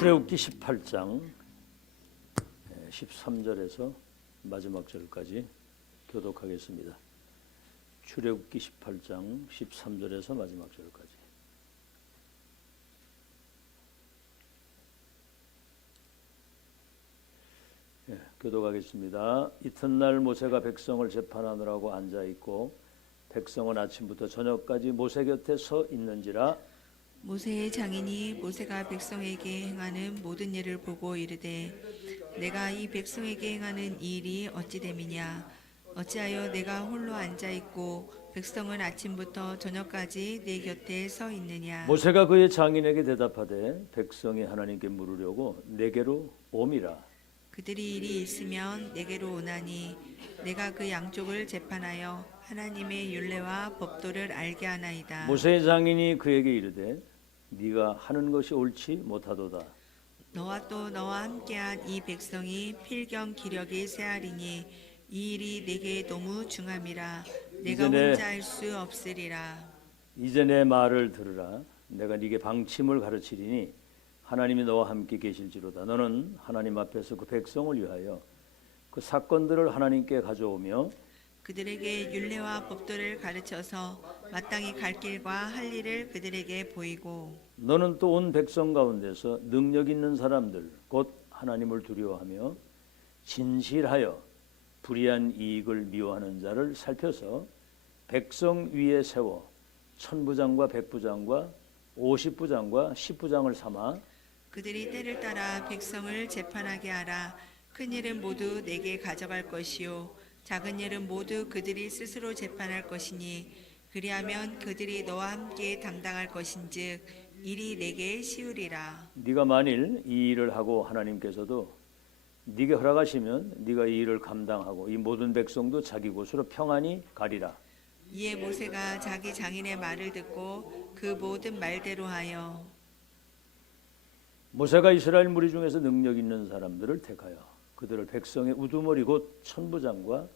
출애굽기 18장 13절에서 마지막 절까지 교독하겠습니다. 출애굽기 18장 13절에서 마지막 절까지. 교독하겠습니다. 이튿날 모세가 백성을 재판하느라고 앉아 있고 백성은 아침부터 저녁까지 모세 곁에 서 있는지라. 모세의 장인이 모세가 백성에게 행하는 모든 일을 보고 이르되 내가 이 백성에게 행하는 이 일이 어찌 됨이냐. 어찌하여 내가 홀로 앉아 있고 백성은 아침부터 저녁까지 내 곁에 서 있느냐. 모세가 그의 장인에게 대답하되 백성이 하나님께 물으려고 내게로 옴이라. 그들이 일이 있으면 내게로 오나니 내가 그 양쪽을 재판하여 하나님의 율례와 법도를 알게 하나이다. 모세의 장인이 그에게 이르되 네가 하는 것이 옳지 못하도다. 너와 또 너와 함께한 이 백성이 필경 기력이 쇠하리니 이 일이 내게 너무 중함이라. 내가 혼자 할 수 없으리라. 이제 내 말을 들으라. 내가 네게 방침을 가르치리니 하나님이 너와 함께 계실지로다. 너는 하나님 앞에서 그 백성을 위하여 그 사건들을 하나님께 가져오며 그들에게 율례와 법도를 가르쳐서 마땅히 갈 길과 할 일을 그들에게 보이고 너는 또 온 백성 가운데서 능력 있는 사람들 곧 하나님을 두려워하며 진실하여 불의한 이익을 미워하는 자를 살펴서 백성 위에 세워 천부장과 백부장과 50부장과 10부장을 삼아 그들이 때를 따라 백성을 재판하게 하라. 큰 일은 모두 내게 가져갈 것이요 작은 일은 모두 그들이 스스로 재판할 것이니 그리하면 그들이 너와 함께 담당할 것인즉 일이 내게 쉬우리라. 네가 만일 이 일을 하고 하나님께서도 네게 허락하시면 네가 이 일을 감당하고 이 모든 백성도 자기 곳으로 평안히 가리라. 이에 모세가 자기 장인의 말을 듣고 그 모든 말대로 하여 모세가 이스라엘 무리 중에서 능력 있는 사람들을 택하여 그들을 백성의 우두머리 곧 천부장과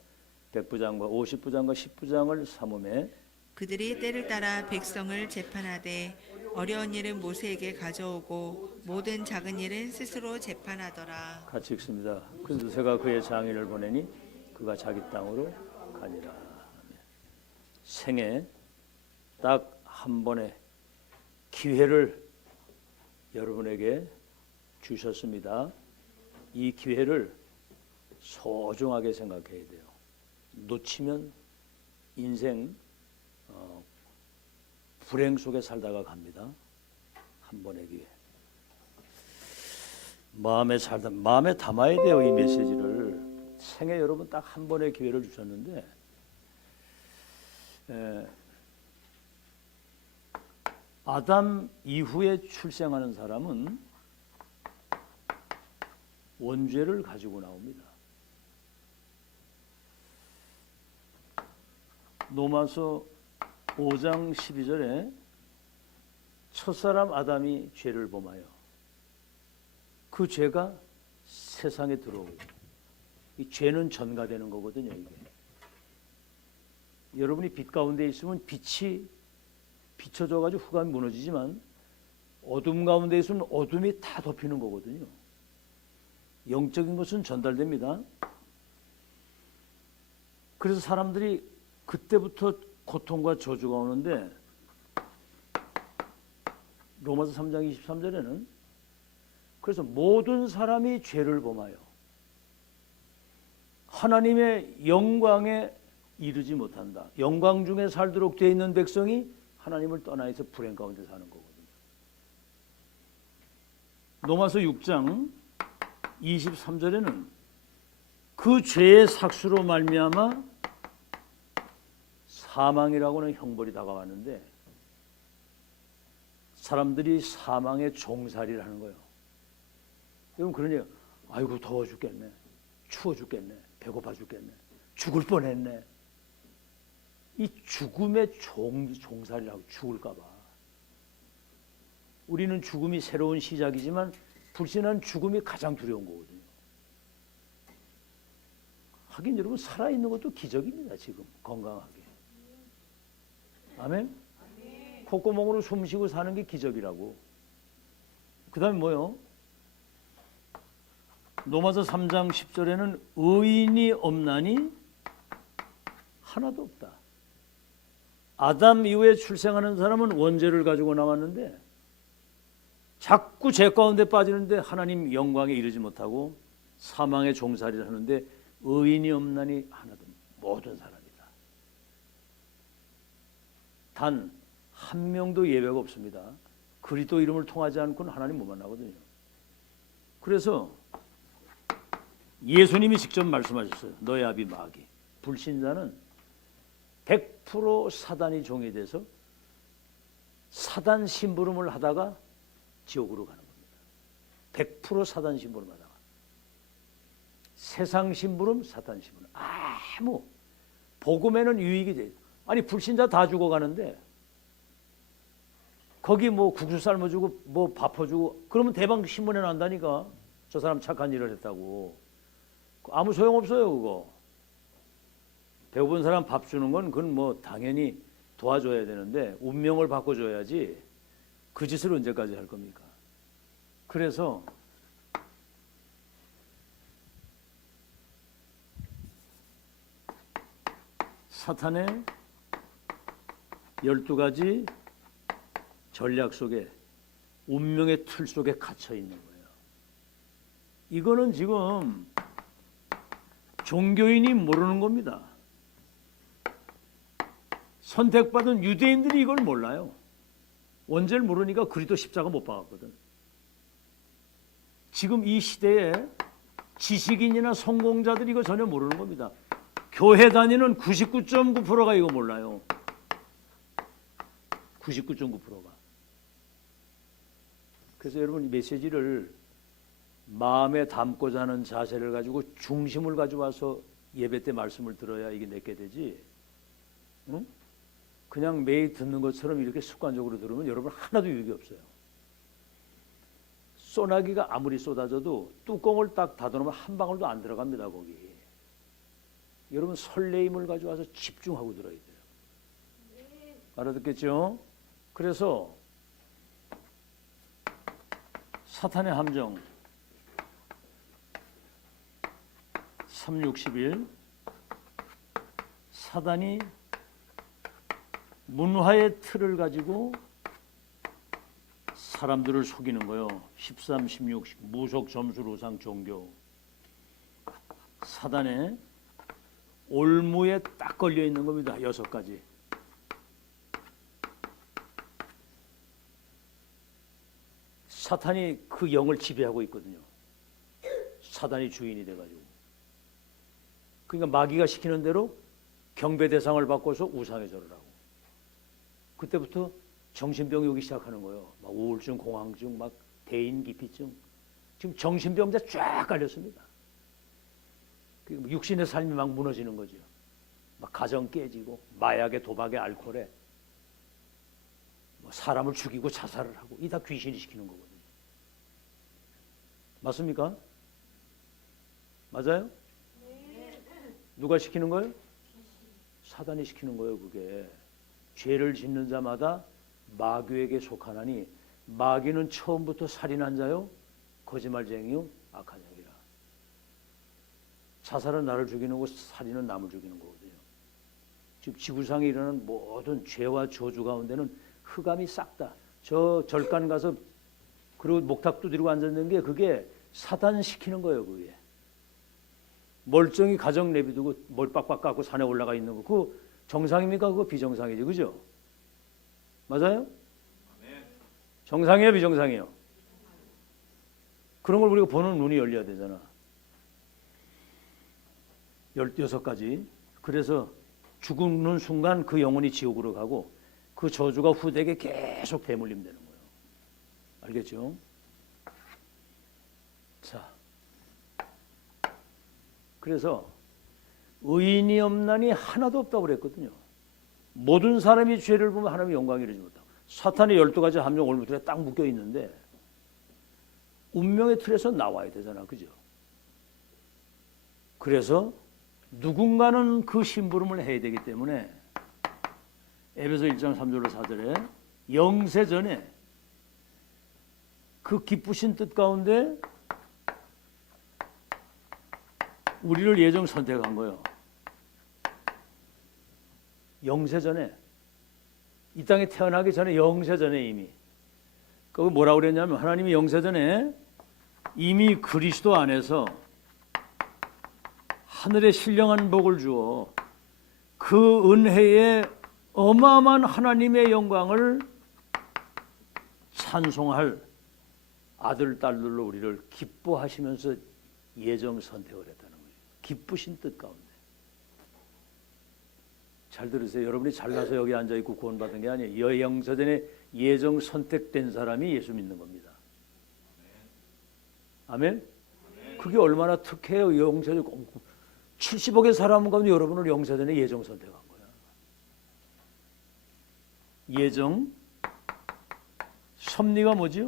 백부장과 50부장과 10부장을 삼음에 그들이 때를 따라 백성을 재판하되 어려운 일은 모세에게 가져오고 모든 작은 일은 스스로 재판하더라. 같이 읽습니다. 그래서 모세가 그의 장인을 보내니 그가 자기 땅으로 가니라. 생애 딱 한 번의 기회를 여러분에게 주셨습니다. 이 기회를 소중하게 생각해야 돼요. 놓치면 인생 불행 속에 살다가 갑니다. 한 번의 기회. 마음에 담아야 돼요. 이 메시지를. 생애 여러분 딱 한 번의 기회를 주셨는데 아담 이후에 출생하는 사람은 원죄를 가지고 나옵니다. 로마서 5장 12절에 첫사람 아담이 죄를 범하여 그 죄가 세상에 들어오고 이 죄는 전가되는 거거든요. 이게. 여러분이 빛 가운데 있으면 빛이 비춰져 가지고 흑암이 무너지지만 어둠 가운데 있으면 어둠이 다 덮이는 거거든요. 영적인 것은 전달됩니다. 그래서 사람들이 그때부터 고통과 저주가 오는데 로마서 3장 23절에는 그래서 모든 사람이 죄를 범하여 하나님의 영광에 이르지 못한다. 영광 중에 살도록 되어 있는 백성이 하나님을 떠나 있어 불행 가운데 사는 거거든요. 로마서 6장 23절에는 그 죄의 삭수로 말미암아 사망이라고는 형벌이 다가왔는데 사람들이 사망의 종살이를 하는 거예요. 여러분 그러니 아이고 더워 죽겠네, 추워 죽겠네, 배고파 죽겠네, 죽을 뻔했네. 이 죽음의 종살이라고 죽을까 봐. 우리는 죽음이 새로운 시작이지만 불신한 죽음이 가장 두려운 거거든요. 하긴 여러분 살아있는 것도 기적입니다. 지금 건강하게. 아멘? 콧구멍으로 숨 쉬고 사는 게 기적이라고. 그 다음에 뭐요? 로마서 3장 10절에는 의인이 없나니 하나도 없다. 아담 이후에 출생하는 사람은 원죄를 가지고 나왔는데 자꾸 죄 가운데 빠지는데 하나님 영광에 이르지 못하고 사망의 종살이를 하는데 의인이 없나니 하나도 모든 사람이다. 단 한 명도 예외가 없습니다. 그리스도 이름을 통하지 않고는 하나님 못 만나거든요. 그래서 예수님이 직접 말씀하셨어요. 너의 아비 마귀. 불신자는 100% 사단이 종이 돼서 사단 심부름을 하다가 지옥으로 가는 겁니다. 100% 사단 심부름 하다가. 세상 심부름, 사단 심부름. 아무 복음에는 유익이 돼요. 아니 불신자 다 죽어가는데 거기 뭐 국수 삶아주고 뭐 밥퍼주고 그러면 대박 신문에 난다니까. 저 사람 착한 일을 했다고. 아무 소용없어요 그거. 배고픈 사람 밥 주는 건 그건 뭐 당연히 도와줘야 되는데 운명을 바꿔줘야지 그 짓을 언제까지 할 겁니까? 그래서 사탄의 12가지 전략 속에 운명의 틀 속에 갇혀 있는 거예요. 이거는 지금 종교인이 모르는 겁니다. 선택받은 유대인들이 이걸 몰라요. 원죄를 모르니까 그리스도 십자가 못 박았거든. 지금 이 시대에 지식인이나 성공자들이 이거 전혀 모르는 겁니다. 교회 다니는 99.9%가 이거 몰라요. 99.9%가. 그래서 여러분 이 메시지를 마음에 담고자 하는 자세를 가지고 중심을 가져와서 예배 때 말씀을 들어야 이게 내게 되지. 응? 그냥 매일 듣는 것처럼 이렇게 습관적으로 들으면 여러분 하나도 유익이 없어요. 소나기가 아무리 쏟아져도 뚜껑을 딱 닫아놓으면 한 방울도 안 들어갑니다 거기. 여러분 설레임을 가져와서 집중하고 들어야 돼요. 알아듣겠죠? 그래서 사탄의 함정 3:61 사단이 문화의 틀을 가지고 사람들을 속이는 거요. 13, 16 무속 점술 우상 종교 사단의 올무에 딱 걸려 있는 겁니다. 6가지. 사탄이 그 영을 지배하고 있거든요. 사단이 주인이 돼가지고. 그러니까 마귀가 시키는 대로 경배 대상을 바꿔서 우상에 절을 하고. 그때부터 정신병이 오기 시작하는 거예요. 막 우울증, 공황증, 막 대인기피증. 지금 정신병자 쫙 깔렸습니다. 육신의 삶이 막 무너지는 거죠. 막 가정 깨지고 마약에 도박에 알코올에 뭐 사람을 죽이고 자살을 하고 이 다 귀신이 시키는 거거든요. 맞습니까? 맞아요? 누가 시키는 거예요? 사단이 시키는 거예요. 그게 죄를 짓는 자마다 마귀에게 속하나니 마귀는 처음부터 살인한 자요 거짓말쟁이요 악한 영이라. 자살은 나를 죽이는 거고 살인은 남을 죽이는 거거든요. 지금 지구상에 일어나는 모든 죄와 저주 가운데는 흑암이 싹 다. 저 절간 가서 그리고 목탁 두드리고 앉았는 게 그게 사단 시키는 거예요. 그게 멀쩡히 가정 내비두고 머리 빡빡 깎고 산에 올라가 있는 거 그거 정상입니까? 그거 비정상이죠. 그죠? 맞아요? 정상이에요? 비정상이에요? 그런 걸 우리가 보는 눈이 열려야 되잖아. 16가지. 그래서 죽는 순간 그 영혼이 지옥으로 가고 그 저주가 후대에게 계속 대물림 되는 거예요. 알겠죠? 자, 그래서 의인이 없나니 하나도 없다고 그랬거든요. 모든 사람이 죄를 보면 하나님의 영광이 이르지 못하고 사탄의 12가지 함정 올무틀에 딱 묶여 있는데 운명의 틀에서 나와야 되잖아. 그죠? 그래서 누군가는 그 심부름을 해야 되기 때문에 에베소 1장 3절로 4절에 영세 전에 그 기쁘신 뜻 가운데 우리를 예정 선택한 거예요. 영세전에, 이 땅에 태어나기 전에 영세전에 이미. 그거 뭐라고 그랬냐면 하나님이 영세전에 이미 그리스도 안에서 하늘의 신령한 복을 주어 그 은혜의 어마어마한 하나님의 영광을 찬송할 아들, 딸들로 우리를 기뻐하시면서 예정 선택을 했다는 거예요. 기쁘신 뜻 가운데. 잘 들으세요. 여러분이 잘나서 여기 앉아있고 구원받은 게 아니에요. 영세전에 예정 선택된 사람이 예수 믿는 겁니다. 아멘? 그게 얼마나 특해요. 영세전 70억의 사람 가운데 여러분을 영세전에 예정 선택한 거야. 예정, 섭리가 뭐지요?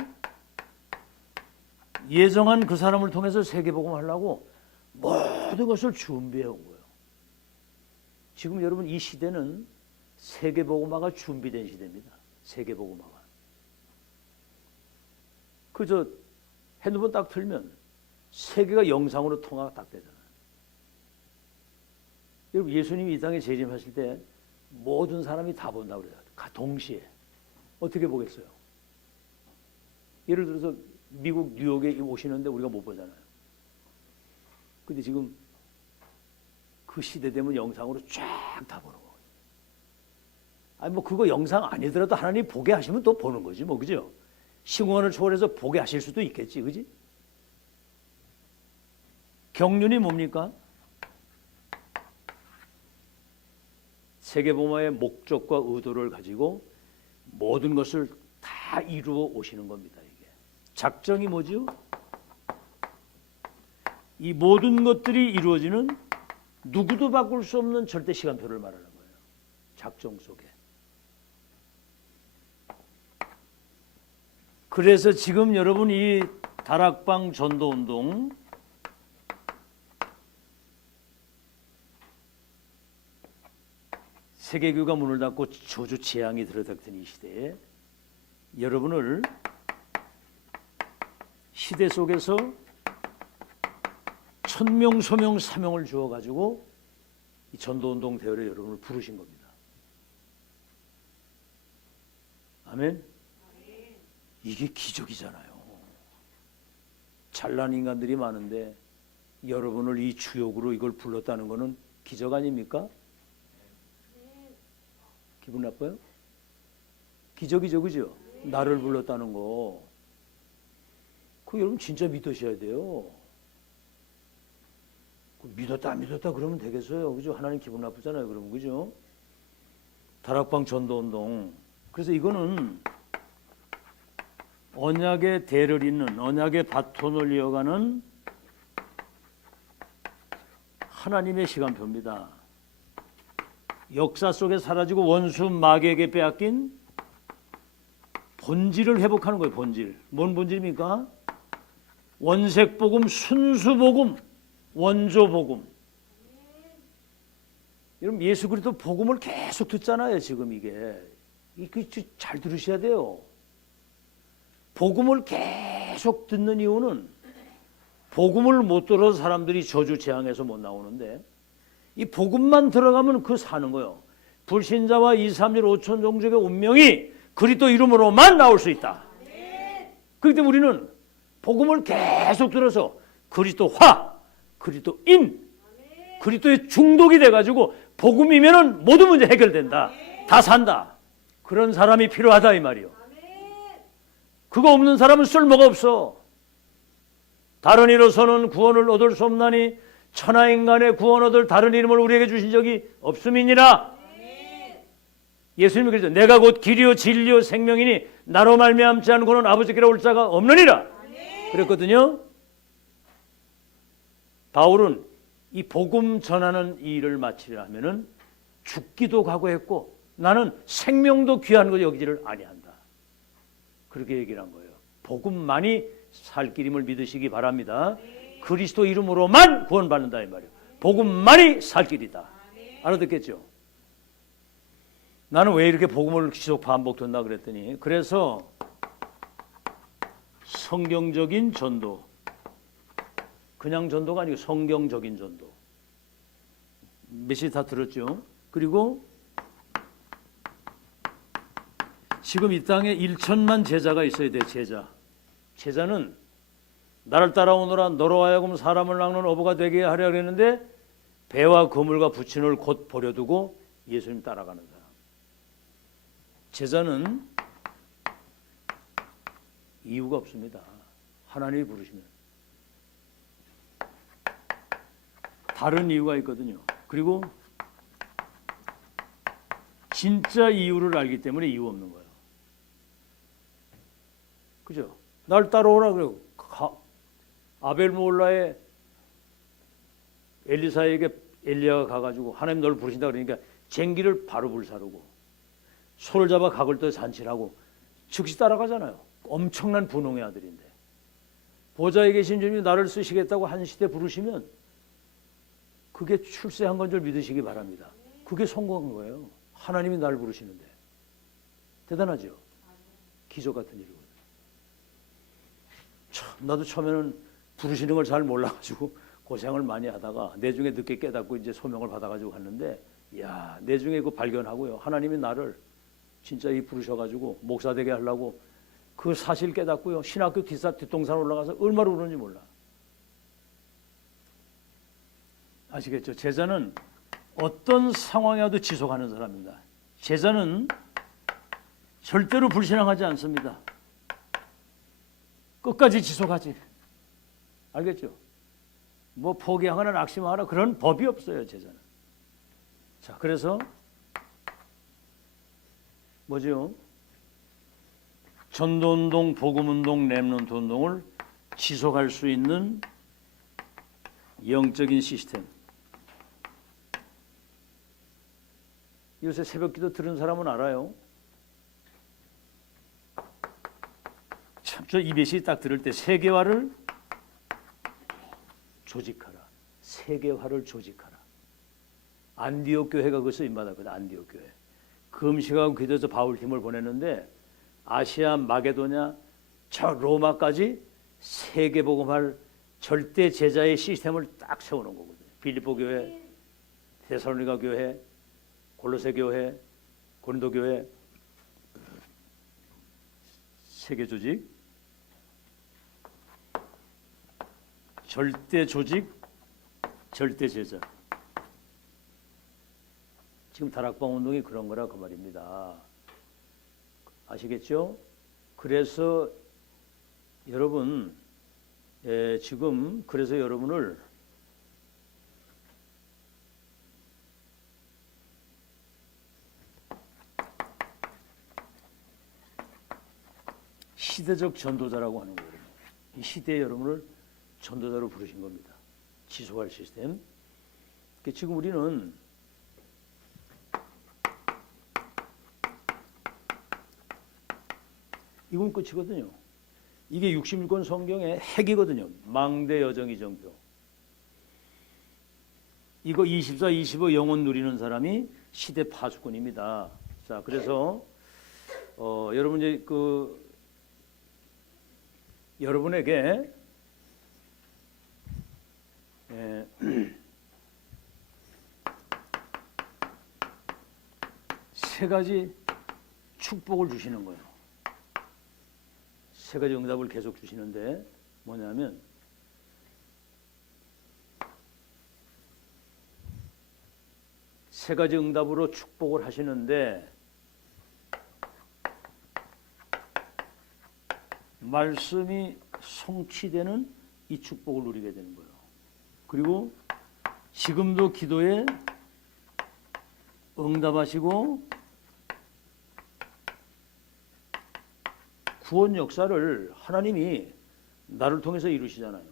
예정한 그 사람을 통해서 세계복음 하려고 모든 것을 준비해 온 거예요. 지금 여러분 이 시대는 세계복음화가 준비된 시대입니다. 세계복음화가. 그저 핸드폰 딱 틀면 세계가 영상으로 통화가 딱 되잖아요. 여러분 예수님이 이 땅에 재림하실 때 모든 사람이 다 본다고 그래요. 동시에. 어떻게 보겠어요? 예를 들어서 미국 뉴욕에 오시는데 우리가 못 보잖아요. 근데 지금 그 시대 되면 영상으로 쫙 다 보는 거예요. 아니 뭐 그거 영상 아니더라도 하나님 보게 하시면 또 보는 거지 뭐, 그죠? 시공간을 초월해서 보게 하실 수도 있겠지, 그지? 경륜이 뭡니까? 세계복음화의 목적과 의도를 가지고 모든 것을 다 이루어 오시는 겁니다. 이게 작정이 뭐죠? 이 모든 것들이 이루어지는 누구도 바꿀 수 없는 절대 시간표를 말하는 거예요. 작정 속에. 그래서 지금 여러분 이 다락방 전도운동 세계교회가 문을 닫고 저주 재앙이 들어닥친 이 시대에 여러분을 시대 속에서 천명, 소명, 사명을 주어가지고 이 전도운동 대회에 여러분을 부르신 겁니다. 아멘? 이게 기적이잖아요. 잘난 인간들이 많은데 여러분을 이 주역으로 이걸 불렀다는 것은 기적 아닙니까? 기분 나빠요? 기적이죠, 그죠? 나를 불렀다는 거. 그거 여러분 진짜 믿으셔야 돼요. 믿었다 안 믿었다 그러면 되겠어요, 그죠? 하나님 기분 나쁘잖아요, 그러면, 그죠? 다락방 전도운동. 그래서 이거는 언약의 대를 잇는, 언약의 바톤을 이어가는 하나님의 시간표입니다. 역사 속에 사라지고 원수 마귀에게 빼앗긴 본질을 회복하는 거예요. 본질. 뭔 본질입니까? 원색복음, 순수복음, 원조복음. 여러분 예수 그리스도 복음을 계속 듣잖아요. 지금 이게 잘 들으셔야 돼요. 복음을 계속 듣는 이유는 복음을 못 들어서 사람들이 저주 재앙에서 못 나오는데 이 복음만 들어가면 그 사는 거예요. 불신자와 2, 3일 5천 종족의 운명이 그리스도 이름으로만 나올 수 있다. 그렇기 때문에 우리는 복음을 계속 들어서 그리스도화, 그리스도인, 그리스도의 중독이 돼가지고 복음이면은 모든 문제 해결된다. 다 산다. 그런 사람이 필요하다 이 말이요. 그거 없는 사람은 쓸모가 없어. 다른 이로서는 구원을 얻을 수 없나니 천하인간의 구원 얻을 다른 이름을 우리에게 주신 적이 없음이니라. 예수님이 그랬죠. 내가 곧 길이요 진리요 생명이니 나로 말미암지 않고는 아버지께로 올 자가 없느니라. 그랬거든요. 바울은 이 복음 전하는 이 일을 마치려 하면은 죽기도 각오했고 나는 생명도 귀한 것 여기지를 아니한다. 그렇게 얘기를 한 거예요. 복음만이 살 길임을 믿으시기 바랍니다. 그리스도 이름으로만 구원받는다 이 말이에요. 복음만이 살 길이다. 알아듣겠죠? 나는 왜 이렇게 복음을 계속 반복 듣나 그랬더니 그래서 성경적인 전도, 그냥 전도가 아니고 성경적인 전도. 메시지 다 들었죠? 그리고 지금 이 땅에 1천만 제자가 있어야 돼. 제자는 나를 따라오너라 너로 하여금 사람을 낚는 어부가 되게 하려 그랬는데 배와 그물과 부친을 곧 버려두고 예수님 따라가는 사람. 제자는 이유가 없습니다. 하나님이 부르시면. 다른 이유가 있거든요. 그리고 진짜 이유를 알기 때문에 이유 없는 거예요. 그죠? 날 따라오라 그래요. 아벨몰라의 엘리사에게 엘리야가 가가지고 하나님 너를 부르신다 그러니까 쟁기를 바로 불사르고 소를 잡아 각을 떠 잔치하고 즉시 따라가잖아요. 엄청난 분홍의 아들인데 보좌에 계신 주님이 나를 쓰시겠다고 한 시대 부르시면 그게 출세한 건 줄 믿으시기 바랍니다. 그게 성공한 거예요. 하나님이 나를 부르시는데 대단하죠. 기적 같은 일이거든요. 나도 처음에는 부르시는 걸 잘 몰라가지고 고생을 많이 하다가 내중에 늦게 깨닫고 이제 소명을 받아가지고 갔는데, 야, 내중에 그 발견하고요. 하나님이 나를 진짜 이 부르셔가지고 목사 되게 하려고 그 사실 깨닫고요. 신학교 뒷동산 올라가서 얼마나 우는지 몰라. 아시겠죠? 제자는 어떤 상황에도 지속하는 사람입니다. 제자는 절대로 불신앙하지 않습니다. 끝까지 지속하지. 알겠죠? 뭐 포기하거나 낙심하거나 그런 법이 없어요, 제자는. 자, 그래서 뭐죠? 전도운동, 복음운동, 렘넌트 운동을 지속할 수 있는 영적인 시스템. 요새 새벽기도 들은 사람은 알아요. 참, 저 이 메시지 딱 들을 때 세계화를 조직하라. 세계화를 조직하라. 안디옥 교회가 그것을 인받았거든. 안디옥 교회. 금식하고 기도해서 바울 팀을 보냈는데 아시아, 마게도냐, 저 로마까지 세계복음할 절대 제자의 시스템을 딱 세우는 거거든요. 빌립보 교회, 데살로니가 교회, 골로새 교회, 고린도 교회, 세계 조직, 절대 조직, 절대 제자. 지금 다락방 운동이 그런 거라 그 말입니다. 아시겠죠? 그래서 여러분, 지금 그래서 여러분을 시대적 전도자라고 하는 거예요. 이 시대에 여러분을 전도자로 부르신 겁니다. 지속할 시스템. 지금 우리는 이건 끝이거든요. 이게 66권 성경의 핵이거든요. 망대 여정 이정표. 이거 24, 25 영혼 누리는 사람이 시대 파수꾼입니다. 자, 그래서 여러분 이제 여러분에게 세 가지 축복을 주시는 거예요. 세 가지 응답을 계속 주시는데 뭐냐면 세 가지 응답으로 축복을 하시는데 말씀이 성취되는 이 축복을 누리게 되는 거예요. 그리고 지금도 기도에 응답하시고 구원 역사를 하나님이 나를 통해서 이루시잖아요.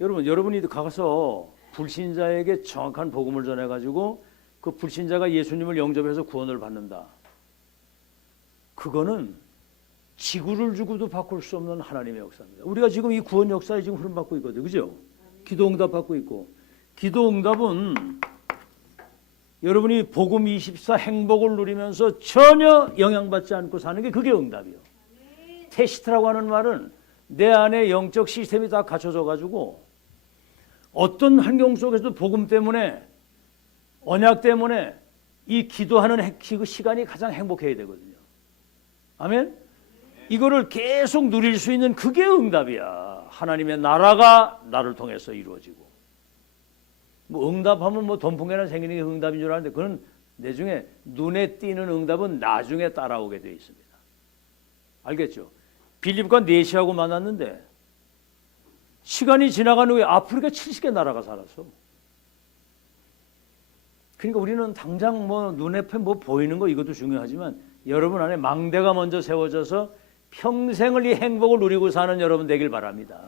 여러분이 가서 불신자에게 정확한 복음을 전해가지고 그 불신자가 예수님을 영접해서 구원을 받는다. 그거는 지구를 주고도 바꿀 수 없는 하나님의 역사입니다. 우리가 지금 이 구원 역사에 지금 흐름받고 있거든요. 그죠? 기도 응답 받고 있고. 기도 응답은 여러분이 복음 24 행복을 누리면서 전혀 영향받지 않고 사는 게 그게 응답이에요. 테스트라고 하는 말은 내 안에 영적 시스템이 다 갖춰져 가지고 어떤 환경 속에서도 복음 때문에 언약 때문에 이 기도하는 그 시간이 가장 행복해야 되거든요. 아멘? 이거를 계속 누릴 수 있는 그게 응답이야. 하나님의 나라가 나를 통해서 이루어지고. 뭐 응답하면 뭐 돈풍계나 생기는 게 응답인 줄 아는데 그건 나중에 눈에 띄는 응답은 나중에 따라오게 되어 있습니다. 알겠죠? 빌립과 네시하고 만났는데 시간이 지나간 후에 아프리카 70개 나라가 살았어. 그러니까 우리는 당장 뭐 눈앞에 뭐 보이는 거 이것도 중요하지만 여러분 안에 망대가 먼저 세워져서 평생을 이 행복을 누리고 사는 여러분 되길 바랍니다.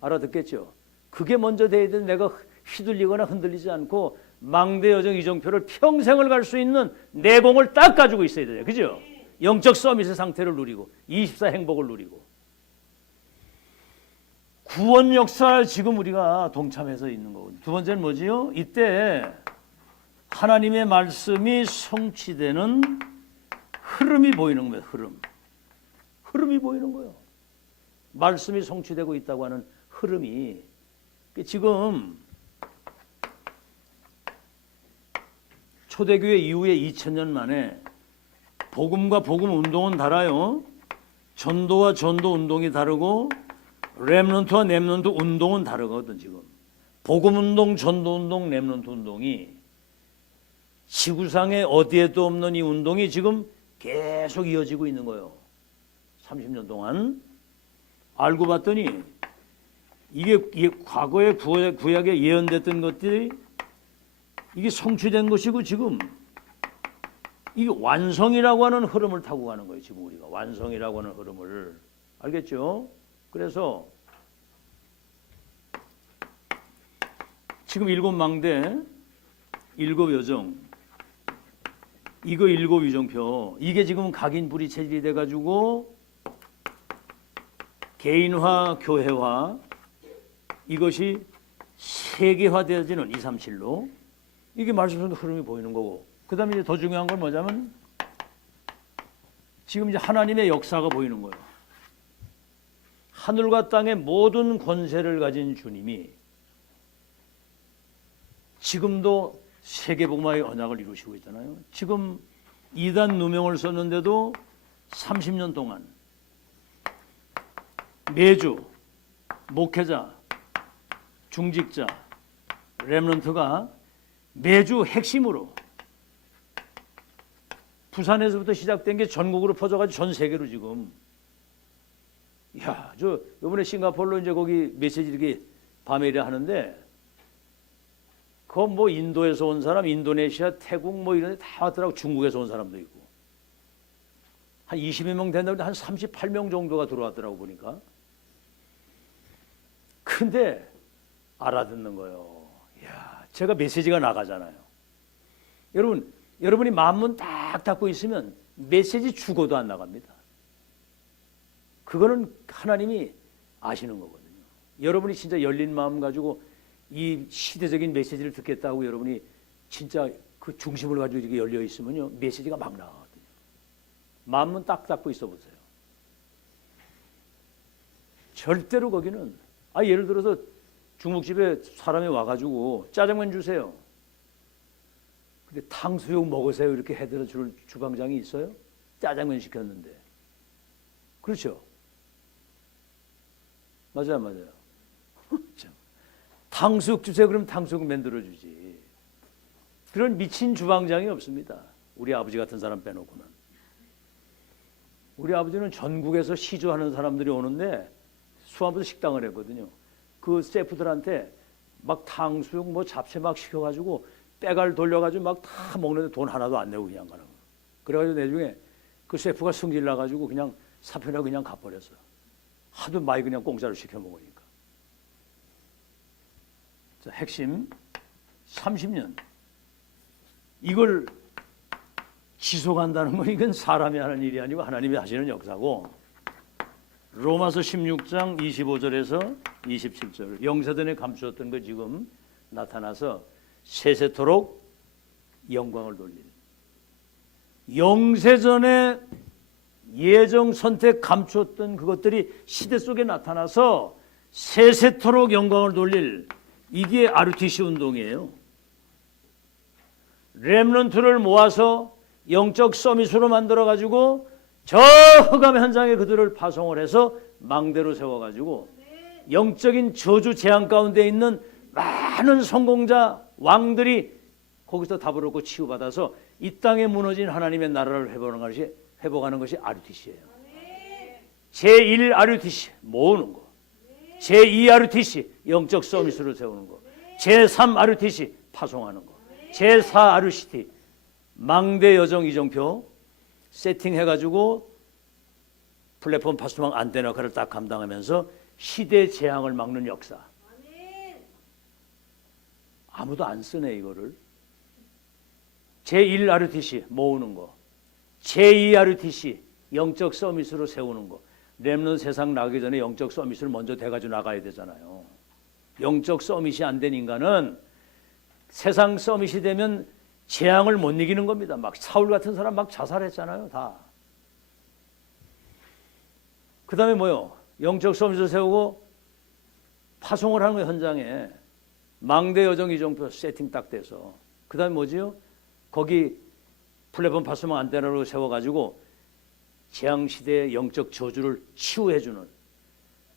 알아듣겠죠? 그게 먼저 돼야 되는 내가 휘둘리거나 흔들리지 않고 망대 여정 이정표를 평생을 갈 수 있는 내공을 딱 가지고 있어야 돼요. 그죠? 영적 서밋의 상태를 누리고 24 행복을 누리고 구원 역사를 지금 우리가 동참해서 있는 거거든요. 두 번째는 뭐지요? 이때 하나님의 말씀이 성취되는 흐름이 보이는 거예요. 흐름이 보이는 거예요. 말씀이 성취되고 있다고 하는 흐름이 지금 초대교회 이후에 2000년 만에 복음과 복음 운동은 달라요. 전도와 전도 운동이 다르고 렘넌트와 렘넌트 운동은 다르거든. 지금 복음 운동, 전도 운동, 렘넌트 운동이 지구상에 어디에도 없는 이 운동이 지금 계속 이어지고 있는 거예요. 30년 동안 알고 봤더니 이게 과거에 구약에 예언됐던 것들이 이게 성취된 것이고 지금 이게 완성이라고 하는 흐름을 타고 가는 거예요. 지금 우리가 완성이라고 하는 흐름을 알겠죠? 그래서 지금 7망대 7여정 이거 7위정표 이게 지금 각인불이 체질이 돼가지고 개인화 교회화 이것이 세계화되어지는 237로 이게 말씀에서 흐름이 보이는 거고 그 다음에 이제 더 중요한 건 뭐냐면 지금 이제 하나님의 역사가 보이는 거예요. 하늘과 땅의 모든 권세를 가진 주님이 지금도 세계복음화의 언약을 이루시고 있잖아요. 지금 이단 누명을 썼는데도 30년 동안 매주 목회자, 중직자, 렘넌트가 매주 핵심으로 부산에서부터 시작된 게 전국으로 퍼져가지고 전 세계로 지금 야, 저 이번에 싱가포르로 이제 거기 메시지 이렇게 밤에 일을 하는데 그 뭐 인도에서 온 사람, 인도네시아, 태국 뭐 이런 데 다 왔더라고. 중국에서 온 사람도 있고 한 20여 명 된다는데 한 38명 정도가 들어왔더라고 보니까. 근데 알아듣는 거예요. 야, 제가 메시지가 나가잖아요. 여러분이 마음문 딱 닫고 있으면 메시지 죽어도 안 나갑니다. 그거는 하나님이 아시는 거거든요. 여러분이 진짜 열린 마음 가지고 이 시대적인 메시지를 듣겠다고 여러분이 진짜 그 중심을 가지고 이렇게 열려 있으면요 메시지가 막 나가거든요. 마음문 딱 닫고 있어 보세요. 절대로 거기는 예를 들어서 중국집에 사람이 와가지고 짜장면 주세요. 근데 탕수육 먹으세요 이렇게 해드려 줄 주방장이 있어요? 짜장면 시켰는데. 그렇죠? 맞아요. 탕수육 주세요. 그럼 탕수육 만들어주지. 그런 미친 주방장이 없습니다. 우리 아버지 같은 사람 빼놓고는. 우리 아버지는 전국에서 시주하는 사람들이 오는데 수암부터 식당을 했거든요. 그 셰프들한테 막 탕수육 뭐 잡채 막 시켜가지고 빼갈 돌려가지고 막 다 먹는데 돈 하나도 안 내고 그냥 가는 거예요. 그래가지고 나중에 그 셰프가 승질 나가지고 그냥 사표나 그냥 가버렸어요. 하도 많이 그냥 공짜로 시켜 먹으니까. 자, 핵심 30년 이걸 지속한다는 건 이건 사람이 하는 일이 아니고 하나님이 하시는 역사고 로마서 16장 25절에서 27절 영세전에 감추었던 거 지금 나타나서 세세토록 영광을 돌리는 영세전에 예정 선택 감추었던 그것들이 시대 속에 나타나서 세세토록 영광을 돌릴 이게 RUTC 운동이에요. 렘넌트를 모아서 영적 서밋으로 만들어가지고 저 흑암 현장에 그들을 파송을 해서 망대로 세워가지고 영적인 저주 재앙 가운데 있는 많은 성공자 왕들이 거기서 답을 얻고 치유받아서 이 땅에 무너진 하나님의 나라를 회복하는 것이 RUTC예요. 제1 RUTC 모으는 거, 제2 RUTC 영적 서밋으로 세우는 거, 제3 RUTC 파송하는 거, 제4 RUTC 망대 여정 이정표 세팅해가지고 플랫폼 파수망 안테나 역할을 딱 감당하면서 시대 재앙을 막는 역사. 아무도 안 쓰네 이거를. 제1 RUTC 모으는 거, 제2 RUTC 영적 서밋으로 세우는 거. 렘넌트 세상 나가기 전에 영적 서밋을 먼저 돼가지고 나가야 되잖아요. 영적 서밋이 안 된 인간은 세상 서밋이 되면 재앙을 못 이기는 겁니다. 막 사울 같은 사람 막 자살했잖아요, 다. 그 다음에 뭐요? 영적 서밋을 세우고 파송을 하는 거 현장에 망대 여정 이정표 세팅 딱 돼서 그 다음에 뭐지요? 거기 플랫폼 파수망 안테나로 세워가지고 재앙시대의 영적 저주를 치유해주는,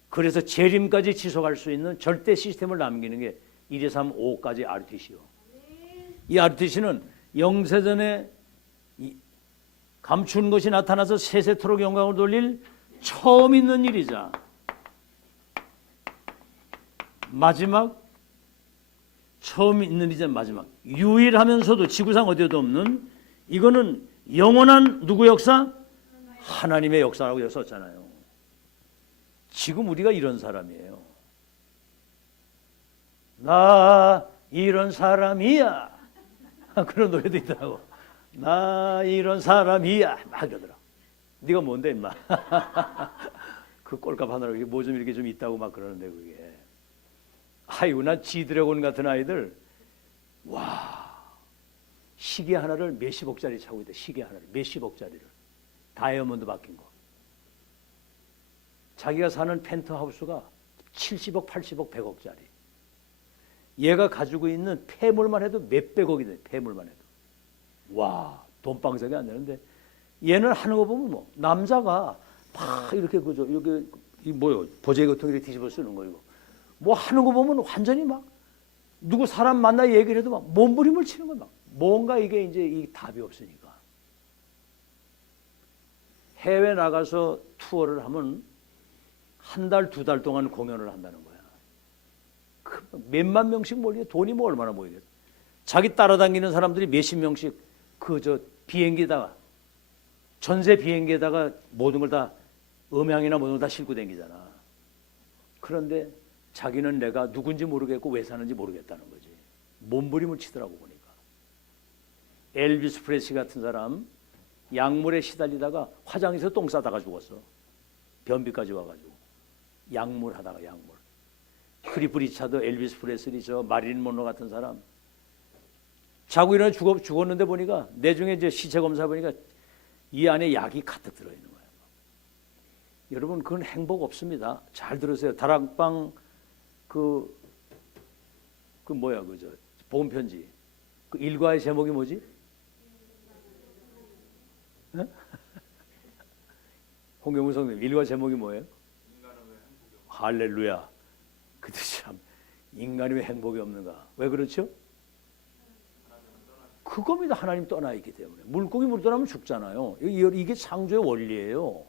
그래서 재림까지 지속할 수 있는 절대 시스템을 남기는 게 1, 2, 3, 5까지 RUTC요. 이 RUTC는 영세전에 감춘 것이 나타나서 세세토록 영광을 돌릴 처음 있는 일이자 마지막, 처음 있는 일이자 마지막, 유일하면서도 지구상 어디에도 없는, 이거는 영원한 누구 역사? 하나님의 역사라고 썼잖아요. 지금 우리가 이런 사람이에요. 나 이런 사람이야. 그런 노래도 있더라고. 나 이런 사람이야. 막 그러더라. 네가 뭔데 임마. 그 꼴값 하나로 뭐 좀 이렇게 좀 있다고 막 그러는데 그게. 아이고 나 지드래곤 같은 아이들. 와. 시계 하나를 몇십억짜리 차고 있다. 시계 하나를 몇십억짜리를. 다이아몬드 박힌 거. 자기가 사는 펜트하우스가 70억, 80억, 100억짜리. 얘가 가지고 있는 폐물만 해도 몇백억이 돼. 폐물만 해도. 와, 돈방석이 안 되는데 얘는 하는 거 보면 뭐 남자가 막 이렇게 그저 여기 이 뭐요? 보재기 같은 거 이렇게 뒤집어 쓰는 거 이거. 뭐 하는 거 보면 완전히 막 누구 사람 만나 얘기를 해도 막 몸부림을 치는 거야 막. 뭔가 이게 이제 이 답이 없으니까. 해외 나가서 투어를 하면 한 달, 두 달 동안 공연을 한다는 거야. 몇만 명씩 몰리게 돈이 뭐 얼마나 모이겠어. 자기 따라다니는 사람들이 몇십 명씩 그 저 비행기에다가 전세 비행기에다가 모든 걸 다 음향이나 모든 걸 다 싣고 다니잖아. 그런데 자기는 내가 누군지 모르겠고 왜 사는지 모르겠다는 거지. 몸부림을 치더라고 보니까. 엘비스 프레슬리 같은 사람 약물에 시달리다가 화장실에서 똥 싸다가 죽었어. 변비까지 와가지고. 약물 하다가 약물. 크리프 리차드, 엘비스 프레슬리, 저 마릴린 monroe 같은 사람 자고 일어나 죽었는데 보니까 내중에 이제 시체 검사 보니까 이 안에 약이 가득 들어있는 거예요. 여러분 그건 행복 없습니다. 잘 들으세요. 다락방 그 뭐야 그저 보험 편지 그 일과의 제목이 뭐지? 홍경우 성님 일과 제목이 뭐예요? 할렐루야. 근데 참 인간이 왜 행복이 없는가? 왜 그렇죠? 그겁니다. 하나님 떠나 있기 때문에. 물고기 물 떠나면 죽잖아요. 이게 창조의 원리예요.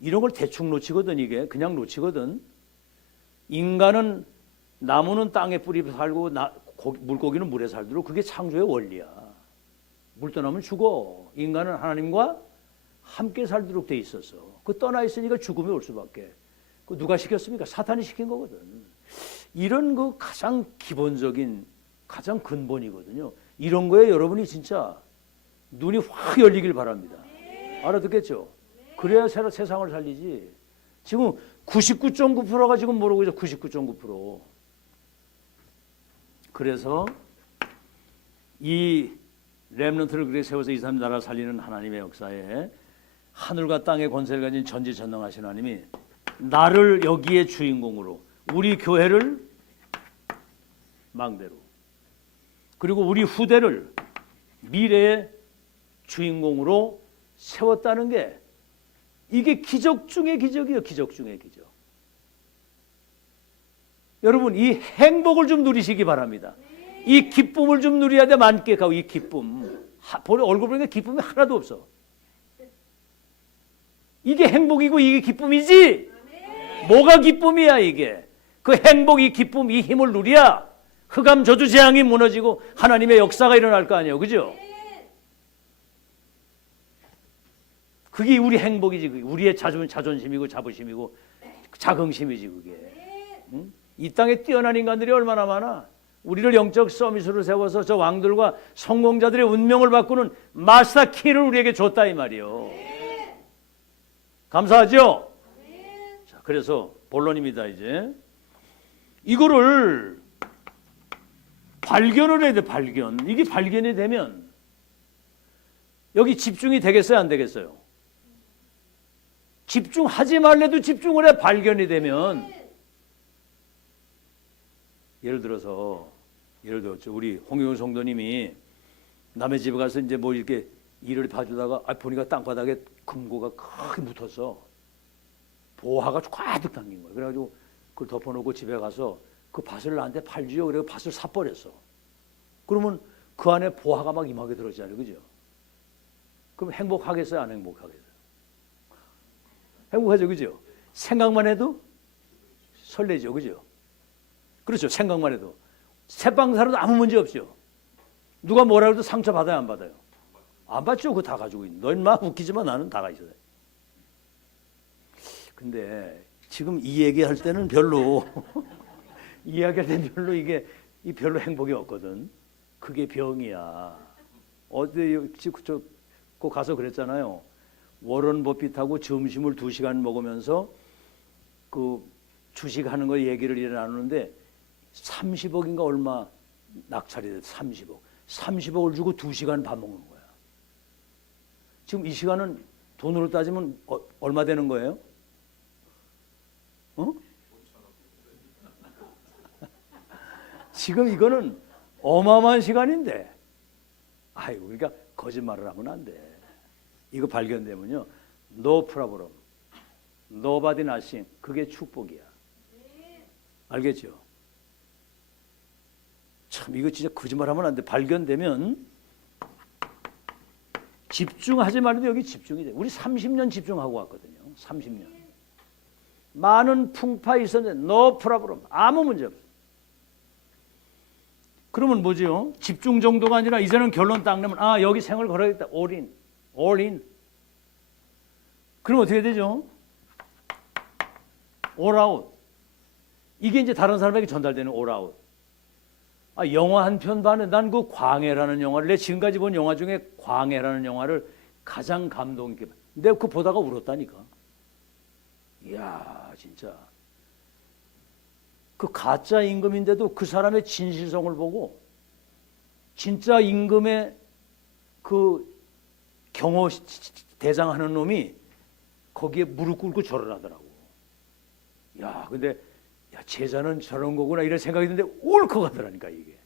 이런 걸 대충 놓치거든. 이게 그냥 놓치거든. 인간은 나무는 땅에 뿌리 살고 물고기는 물에 살도록 그게 창조의 원리야. 물 떠나면 죽어. 인간은 하나님과 함께 살도록 돼 있었어. 그 떠나 있으니까 죽음이 올 수밖에. 그 누가 시켰습니까? 사탄이 시킨 거거든. 이런 그 가장 기본적인 가장 근본이거든요. 이런 거에 여러분이 진짜 눈이 확 열리길 바랍니다. 알아듣겠죠? 그래야 세상을 살리지. 지금 99.9%가 지금 모르고 있어. 99.9%. 그래서 이 렘넌트를 그렇게 세워서 이 사람 나라 살리는 하나님의 역사에 하늘과 땅의 권세를 가진 전지전능하신 하나님이 나를 여기에 주인공으로, 우리 교회를 망대로, 그리고 우리 후대를 미래의 주인공으로 세웠다는 게, 이게 기적 중의 기적이에요. 기적 중의 기적. 여러분, 이 행복을 좀 누리시기 바랍니다. 이 기쁨을 좀 누려야 돼. 만끽하고. 이 기쁨, 얼굴 보니까 기쁨이 하나도 없어. 이게 행복이고 이게 기쁨이지. 뭐가 기쁨이야 이게. 그 행복, 이 기쁨, 이 힘을 누려야 흑암 저주 재앙이 무너지고 하나님의 역사가 일어날 거 아니에요. 그죠? 그게 우리 행복이지. 그게 우리의 자존심이고 자부심이고 자긍심이지 그게. 응? 이 땅에 뛰어난 인간들이 얼마나 많아. 우리를 영적 서밋으로 세워서 저 왕들과 성공자들의 운명을 바꾸는 마스터 키를 우리에게 줬다 이 말이에요. 감사하죠? 자, 그래서 본론입니다. 이제 이거를 발견을 해야 돼. 발견. 이게 발견이 되면 여기 집중이 되겠어요? 안 되겠어요? 집중하지 말래도 집중을 해. 발견이 되면. 예를 들어서 우리 홍영훈 성도님이 남의 집에 가서 이제 뭐 이렇게 일을 봐주다가 보니까 땅바닥에 금고가 크게 묻었어. 보화가 가득 담긴 거야. 그래가지고 그걸 덮어놓고 집에 가서 그 밭을 나한테 팔지요. 그래서 밭을 사버렸어. 그러면 그 안에 보화가 막 임하게 들어있잖아요. 그죠? 그럼 행복하겠어요? 안 행복하겠어요? 행복하죠. 그죠? 생각만 해도 설레죠. 그죠? 그렇죠. 생각만 해도. 새빵 사라도 아무 문제 없죠. 누가 뭐라 해도 상처 받아요? 안 받아요? 안 받죠. 그거 다 가지고 있는. 너 인마 웃기지만 나는 다 가지고 있어요. 근데 지금 이 얘기할 때는 별로 이야기할 때는 별로 이게 별로 행복이 없거든. 그게 병이야. 어제 꼭 가서 그랬잖아요. 워런 버핏하고 점심을 2시간 먹으면서 그 주식하는 거 얘기를 나누는데 30억인가 얼마 낙찰이 돼. 30억. 30억을 주고 2시간 밥 먹는 거야. 지금 이 시간은 돈으로 따지면 얼마 되는 거예요? 어? 지금 이거는 어마어마한 시간인데. 아이고, 그러니까 거짓말을 하면 안 돼. 이거 발견되면요. No problem. Nobody nothing. 그게 축복이야. 알겠죠? 참 이거 진짜 거짓말하면 안 돼. 발견되면 집중하지 말아도 여기 집중이 돼. 우리 30년 집중하고 왔거든요. 30년. 많은 풍파 있었는데 no problem. 아무 문제 없어. 그러면 뭐죠? 집중 정도가 아니라 이제는 결론 딱 내면 여기 생을 걸어야겠다. all in. all in. 그럼 어떻게 되죠? all out. 이게 이제 다른 사람에게 전달되는 all out. 영화 한 편 봤는데 난 그 광해라는 영화를, 내 지금까지 본 영화 중에 광해라는 영화를 가장 감동 있게 봤어. 내가 그거 보다가 울었다니까. 이야, 진짜. 그 가짜 임금인데도 그 사람의 진실성을 보고 진짜 임금의 그 경호 대장하는 놈이 거기에 무릎 꿇고 절을 하더라고. 야, 근데 제자는 저런 거구나 이런 생각이 드는데 울컥하더라니까 이게.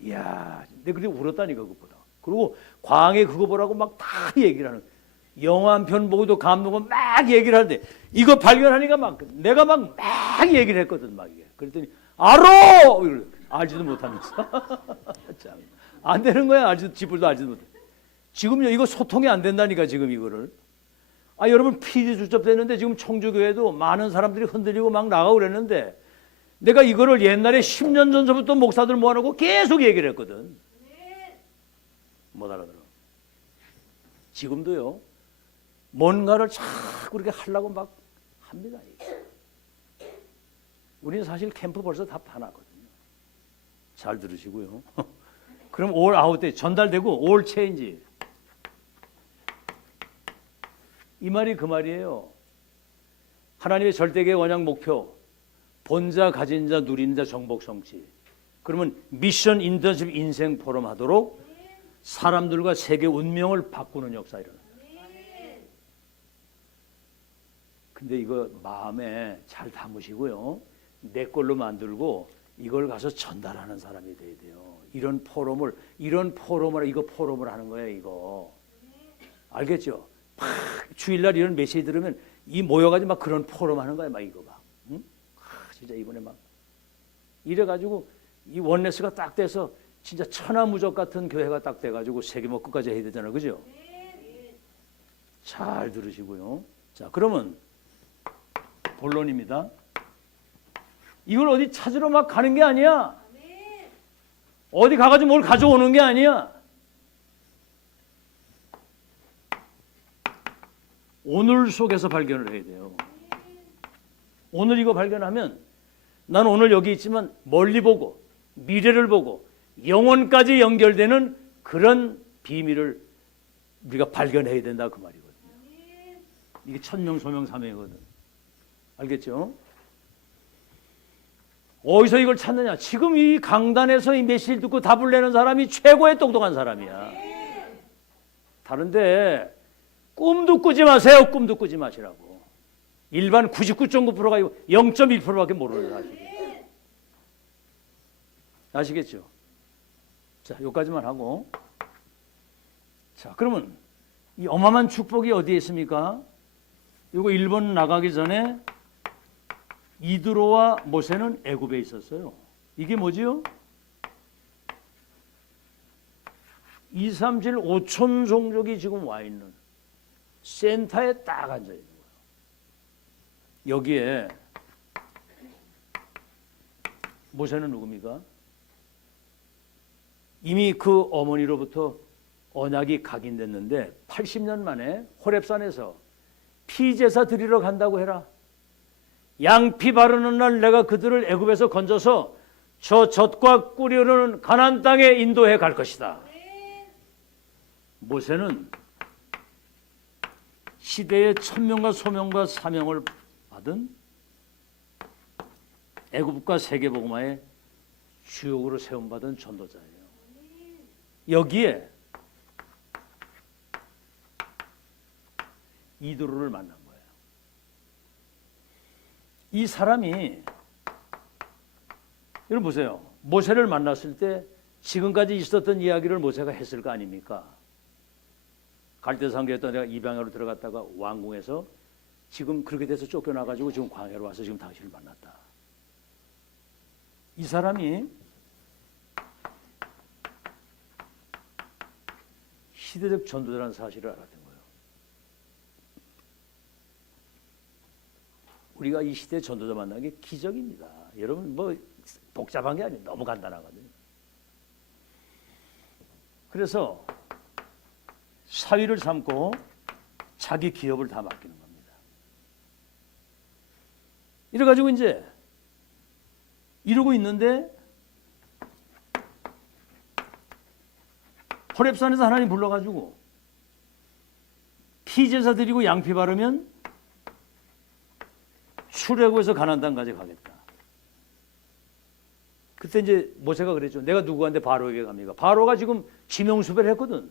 이야, 내가 그때 울었다니까 그것보다. 그리고 광해 그거 보라고 막 다 얘기를 하는. 영화 한 편 보고도 감동을 막 얘기를 하는데 이거 발견하니까 막 내가 막 얘기를 했거든 막 이게. 그랬더니 알아! 알지도 못하면서. 참, 안 되는 거야. 지불도 알지도 못해. 지금요 이거 소통이 안 된다니까 지금 이거를. 여러분 PD 수첩 됐는데 지금 청주교회도 많은 사람들이 흔들리고 막 나가고 그랬는데 내가 이거를 옛날에 10년 전부터 목사들 모아놓고 계속 얘기를 했거든. 못 알아들어. 지금도요. 뭔가를 자꾸 그렇게 하려고 막 합니다. 우리는 사실 캠프 벌써 다 파놨거든요. 잘 들으시고요. 그럼 올 아웃 때 전달되고 올 체인지. 이 말이 그 말이에요. 하나님의 절대계의 원형 목표, 본자, 가진 자, 누린 자, 정복, 성취. 그러면 미션 인턴십 인생 포럼 하도록 사람들과 세계 운명을 바꾸는 역사 일어나요. 근데 이거 마음에 잘 담으시고요. 내 걸로 만들고 이걸 가서 전달하는 사람이 돼야 돼요. 이거 포럼을 하는 거예요, 이거. 알겠죠? 막 주일날 이런 메시지 들으면 이 모여가지고 막 그런 포럼 하는 거야, 막 이거 막. 응? 진짜 이번에 막 이래가지고 이 원네스가 딱 돼서 진짜 천하무적 같은 교회가 딱 돼가지고 세계 뭐 끝까지 해야 되잖아요, 그죠? 잘 들으시고요. 자, 그러면 본론입니다. 이걸 어디 찾으러 막 가는 게 아니야. 어디 가가지고 뭘 가져오는 게 아니야. 오늘 속에서 발견을 해야 돼요. 오늘 이거 발견하면 난 오늘 여기 있지만 멀리 보고 미래를 보고 영혼까지 연결되는 그런 비밀을 우리가 발견해야 된다 그 말이거든요. 이게 천명 소명 사명이거든. 알겠죠? 어디서 이걸 찾느냐? 지금 이 강단에서 이 메시지를 듣고 답을 내는 사람이 최고의 똑똑한 사람이야. 다른데 꿈도 꾸지 마세요. 꿈도 꾸지 마시라고. 일반 99.9%가 0.1%밖에 모르는 사실이에요. 아시겠죠? 자, 여기까지만 하고. 자, 그러면 이 어마어마한 축복이 어디에 있습니까? 이거 일본 나가기 전에 이드로와 모세는 애굽에 있었어요. 이게 뭐지요? 2, 3, 7, 5천 종족이 지금 와 있는 센터에 딱 앉아 있는 거예요. 여기에 모세는 누굽니까? 이미 그 어머니로부터 언약이 각인됐는데 80년 만에 호렙산에서 피제사 드리러 간다고 해라. 양피 바르는 날 내가 그들을 애굽에서 건져서 저 젖과 꿀이 흐르는 가나안 땅에 인도해 갈 것이다. 모세는 시대의 천명과 소명과 사명을 받은 애굽과 세계복음화의 주역으로 세움받은 전도자예요. 여기에 이드로를 만난 거예요. 이 사람이 여러분 보세요. 모세를 만났을 때 지금까지 있었던 이야기를 모세가 했을 거 아닙니까? 갈대산교였던 내가 이방으로 들어갔다가 왕궁에서 지금 그렇게 돼서 쫓겨나가지고 지금 광야로 와서 지금 당신을 만났다. 이 사람이 시대적 전도자라는 사실을 알았던 거예요. 우리가 이 시대 전도자 만난 게 기적입니다. 여러분 뭐 복잡한 게 아니에요. 너무 간단하거든요. 그래서 사위를 삼고 자기 기업을 다 맡기는 겁니다. 이래가지고 이제 이러고 있는데 호렙산에서 하나님 불러가지고 피제사 드리고 양피 바르면 출애굽에서 가나안 땅까지 가겠다. 그때 이제 모세가 그랬죠. 내가 누구한테 바로에게 갑니까? 바로가 지금 지명수배를 했거든.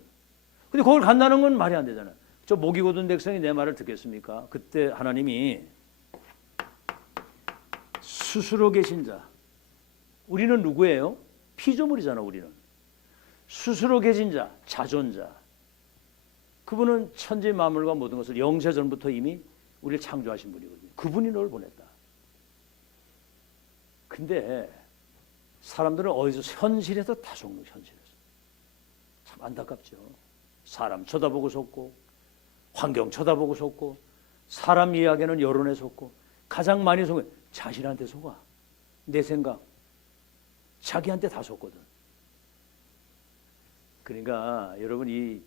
근데 거길 간다는 건 말이 안 되잖아요. 저 목이 곧은 백성이 내 말을 듣겠습니까? 그때 하나님이 스스로 계신 자. 우리는 누구예요? 피조물이잖아, 우리는. 스스로 계신 자, 자존자. 그분은 천지 만물과 모든 것을 영세 전부터 이미 우리를 창조하신 분이거든요. 그분이 너를 보냈다. 근데 사람들은 어디서 현실에서 다 속는 현실에서. 참 안타깝죠. 사람 쳐다보고 속고 환경 쳐다보고 속고 사람 이야기는 여론에 속고 가장 많이 속은 자신한테 속아. 내 생각 자기한테 다 속거든. 그러니까 여러분 이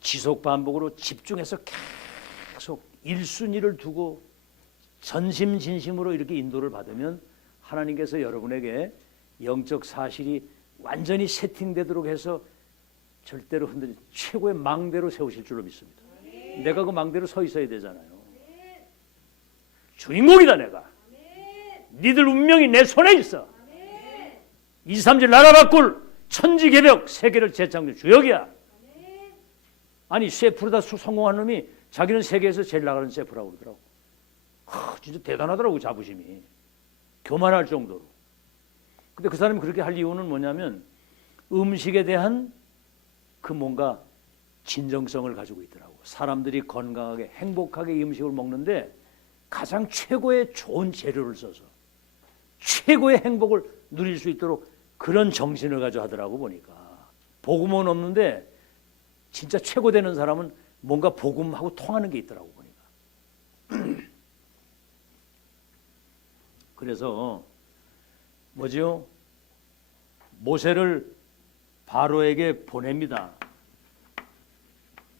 지속 반복으로 집중해서 계속 1순위를 두고 전심진심으로 이렇게 인도를 받으면 하나님께서 여러분에게 영적 사실이 완전히 세팅되도록 해서 절대로 흔들리 최고의 망대로 세우실 줄로 믿습니다. 내가 그 망대로 서 있어야 되잖아요. 주인공이다 내가. 니들 운명이 내 손에 있어. 2, 3, 7 나라 바꿀 천지개벽 세계를 재창조 주역이야. 아니 셰프로다 성공한 놈이 자기는 세계에서 제일 나가는 셰프라고 그러더라고. 진짜 대단하더라고, 자부심이. 교만할 정도로. 근데 그 사람이 그렇게 할 이유는 뭐냐면 음식에 대한 그 뭔가 진정성을 가지고 있더라고. 사람들이 건강하게 행복하게 이 음식을 먹는데 가장 최고의 좋은 재료를 써서 최고의 행복을 누릴 수 있도록 그런 정신을 가지고 하더라고. 보니까 복음은 없는데 진짜 최고 되는 사람은 뭔가 복음하고 통하는 게 있더라고. 보니까 그래서 뭐지요? 모세를 바로에게 보냅니다.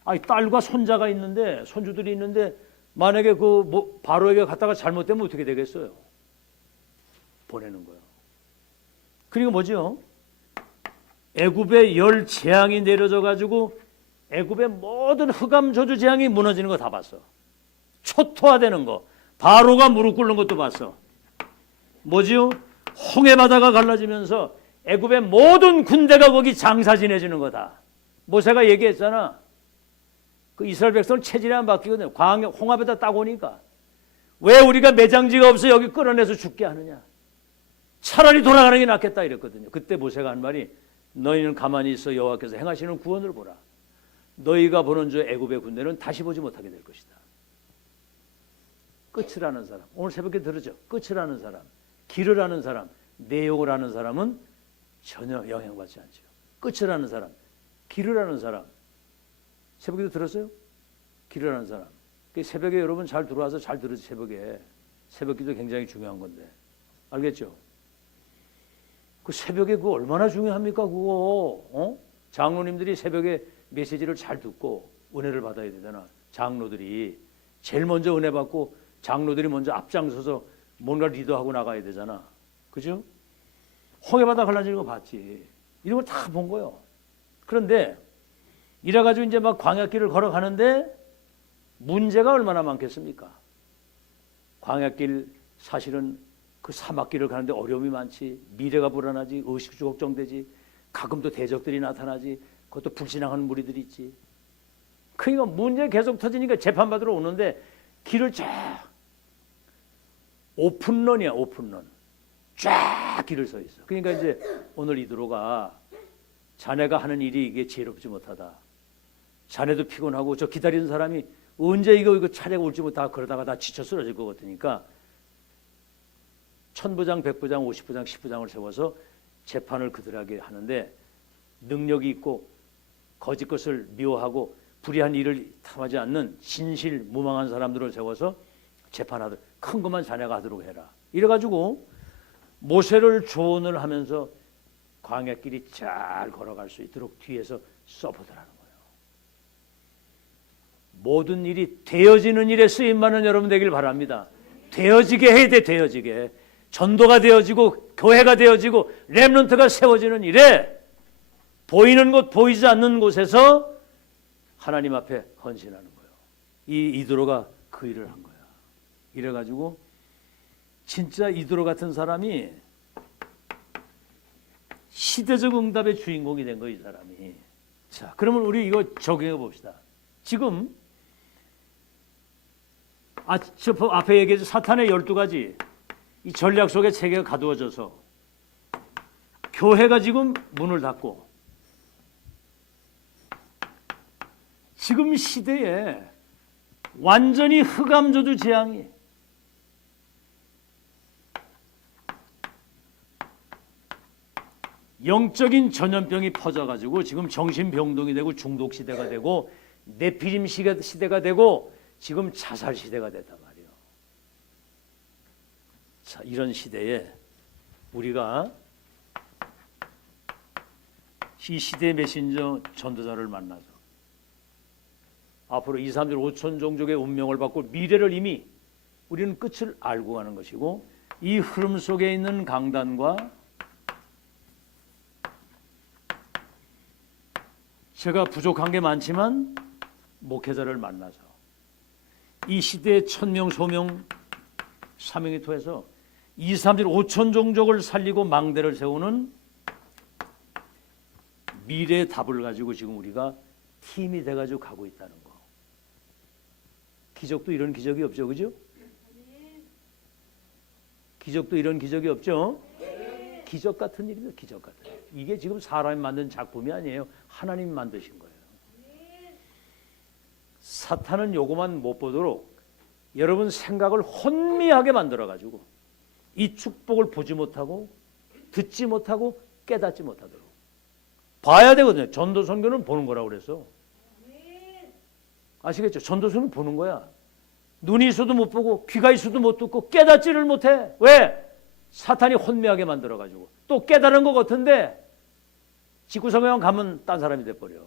아니, 딸과 손자가 있는데, 손주들이 있는데 만약에 그 바로에게 갔다가 잘못되면 어떻게 되겠어요? 보내는 거예요. 그리고 뭐죠? 애굽에 열 재앙이 내려져 가지고 애굽의 모든 흑암 저주 재앙이 무너지는 거 다 봤어. 초토화되는 거, 바로가 무릎 꿇는 것도 봤어. 뭐지요? 홍해 바다가 갈라지면서 애굽의 모든 군대가 거기 장사 지내지는 거다. 모세가 얘기했잖아. 그 이스라엘 백성은 체질이 안 바뀌거든요. 홍합에다 딱 오니까 왜 우리가 매장지가 없어 여기 끌어내서 죽게 하느냐. 차라리 돌아가는 게 낫겠다 이랬거든요. 그때 모세가 한 말이 너희는 가만히 있어 여호와께서 행하시는 구원을 보라. 너희가 보는 저 애굽의 군대는 다시 보지 못하게 될 것이다. 끝을 아는 사람, 오늘 새벽에 들으죠. 끝을 아는 사람, 길을 아는 사람, 내용을 아는 사람은 전혀 영향받지 않죠. 끝을 아는 사람, 길을 아는 사람. 새벽에도 들었어요? 길을 아는 사람. 새벽에 여러분 잘 들어와서 잘 들으세요. 새벽에. 새벽기도 굉장히 중요한 건데. 알겠죠? 그 새벽에 그거 얼마나 중요합니까? 그거. 장로님들이 새벽에 메시지를 잘 듣고 은혜를 받아야 되잖아. 장로들이 제일 먼저 은혜 받고 장로들이 먼저 앞장서서 뭔가 리더하고 나가야 되잖아. 그죠? 홍해바다 갈라지는 거 봤지. 이런 걸 다 본 거예요. 그런데 이래가지고 이제 막 광야길을 걸어가는데 문제가 얼마나 많겠습니까? 광야길 사실은 그 사막길을 가는데 어려움이 많지. 미래가 불안하지. 의식주 걱정되지. 가끔 또 대적들이 나타나지. 그것도 불신앙하는 무리들이 있지. 그러니까 문제 계속 터지니까 재판받으러 오는데 길을 쫙 오픈런이야. 오픈런. 쫙 길을 서 있어. 그러니까 이제 오늘 이드로가 자네가 하는 일이 이게 지혜롭지 못하다. 자네도 피곤하고 저 기다리는 사람이 언제 이거 차례가 올지 못하고 그러다가 다 지쳐 쓰러질 것 같으니까 1000부장, 100부장, 50부장, 10부장을 세워서 재판을 그들에게 하는데 능력이 있고 거짓 것을 미워하고 불의한 일을 탐하지 않는 진실 무망한 사람들을 세워서 재판하도록 큰 것만 자네가 하도록 해라. 이래가지고 모세를 조언을 하면서 광야길이 잘 걸어갈 수 있도록 뒤에서 서포트하는 거예요. 모든 일이 되어지는 일에 쓰임받는 여러분 되길 바랍니다. 되어지게 해야 돼. 되어지게. 전도가 되어지고 교회가 되어지고 렘넌트가 세워지는 일에 보이는 곳 보이지 않는 곳에서 하나님 앞에 헌신하는 거예요. 이 이드로가 그 일을 한 거야. 이래가지고 진짜 이드로 같은 사람이 시대적 응답의 주인공이 된 거예요. 이 사람이. 자, 그러면 우리 이거 적용해 봅시다. 지금 저 앞에 얘기했죠. 사탄의 12가지 이 전략 속에 세계가 가두어져서 교회가 지금 문을 닫고 지금 시대에 완전히 흑암저주 재앙이 영적인 전염병이 퍼져가지고 지금 정신병동이 되고 중독시대가 되고 네피림 시대가 되고 지금 자살 시대가 됐단 말이에요. 자, 이런 시대에 우리가 이 시대의 메신저 전도자를 만나서 앞으로 2, 3절 5천 종족의 운명을 받고 미래를 이미 우리는 끝을 알고 가는 것이고 이 흐름 속에 있는 강단과 제가 부족한 게 많지만 목회자를 만나서 이 시대의 천명 소명 사명이 통해서 2, 3절 5천 종족을 살리고 망대를 세우는 미래의 답을 가지고 지금 우리가 팀이 돼가지고 가고 있다는 거. 기적도 이런 기적이 없죠, 그죠? 기적도 이런 기적이 없죠? 기적 같은 일입니다. 기적 같은 일. 이게 지금 사람이 만든 작품이 아니에요. 하나님이 만드신 거예요. 사탄은 요거만 못 보도록 여러분 생각을 혼미하게 만들어가지고 이 축복을 보지 못하고 듣지 못하고 깨닫지 못하도록 봐야 되거든요. 전도선교는 보는 거라고 그래서. 아시겠죠? 전도서는 보는 거야. 눈이 있어도 못 보고 귀가 있어도 못 듣고 깨닫지를 못해. 왜? 사탄이 혼미하게 만들어가지고 또 깨달은 것 같은데 직구성에만 가면 딴 사람이 돼버려.